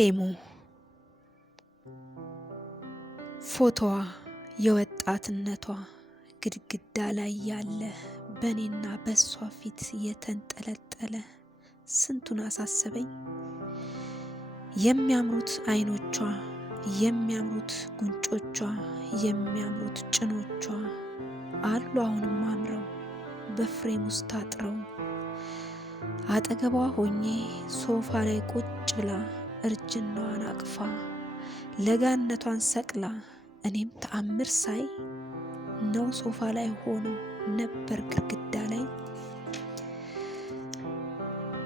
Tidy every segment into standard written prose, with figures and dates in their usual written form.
ፍሬሙ ፎቶዋ የወጣትነቷ ግድግዳ ላይ ያለ በኔና በሷ ፊት የተንጠለጠለ ስንቱን አሳሰበኝ። የሚያምሩት አይኖቿ፣ የሚያምሩት ጉንጮቿ፣ የሚያምሩት ጭኖቿ አሉ አሁንም አምረው በፍሬም ውስጥ ታጥረው። አጠገቧ ሆኜ ሶፋ ላይ ቁጭ ብላ እርጅናዋን አቅፋ ለጋነቷን ሰቅላ እኔም ተአምር ሳይ ነው ሶፋ ላይ ሆኖ ነበር ግድግዳ ላይ።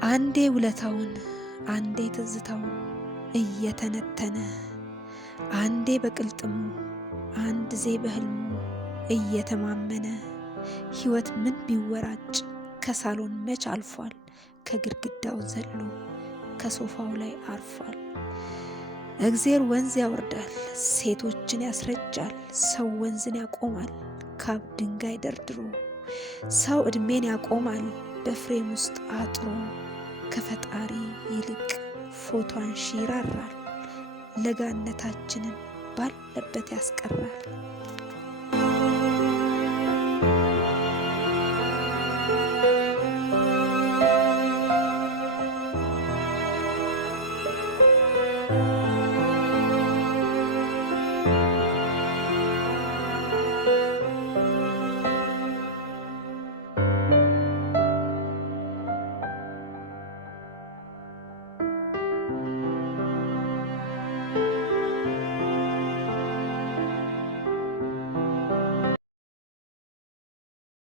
አንዴ ውለታውን አንዴ ትዝታውን እየተነተነ አንዴ በቅልጥሙ አንድ ዜ በህልሙ እየተማመነ ሕይወት ምን ቢወራጭ ከሳሎን መች አልፏል፣ ከግድግዳው ዘሎ ከሶፋው ላይ አርፏል። እግዜር ወንዝ ያወርዳል፣ ሴቶችን ያስረጃል፣ ሰው ወንዝን ያቆማል ካብ ድንጋይ ደርድሮ። ሰው እድሜን ያቆማል በፍሬም ውስጥ አጥሮ። ከፈጣሪ ይልቅ ፎቶ አንሺ ይራራል፣ ለጋነታችንን ባለበት ያስቀራል።